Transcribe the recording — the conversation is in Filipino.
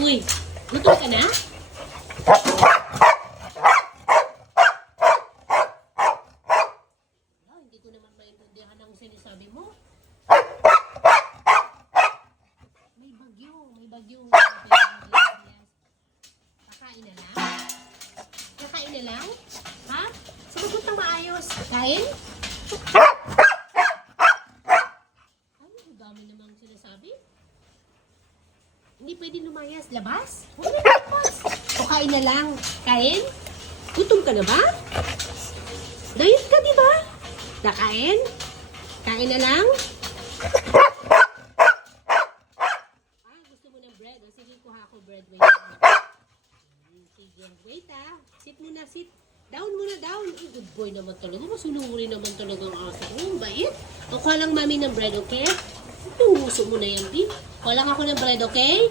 Uy, gutom ka na? Hindi ko naman maintindihan ang sinasabi mo. May bagyo. Kakain na lang? Kakain na lang? Ha? Sumagot na maayos. Kain? Ay, ang dami namang sinasabi. Hindi pwede lumayas. Labas? Huwag na labas. O kain na lang. Kain? Gutom ka na ba? Diet ka, di ba? Nakain? Kain na lang? Ah, gusto mo ng bread? O, sige, kuha ko bread. Wait. Sige, wait ah. Sit muna, sit. Down muna, down. Eh, good boy naman talaga. Masunuri naman talaga ang aso. Oh, bait. O, kuha lang mami ng bread, okay? Yung gusto mo na yan, di. Kuha lang ako ng bread, okay?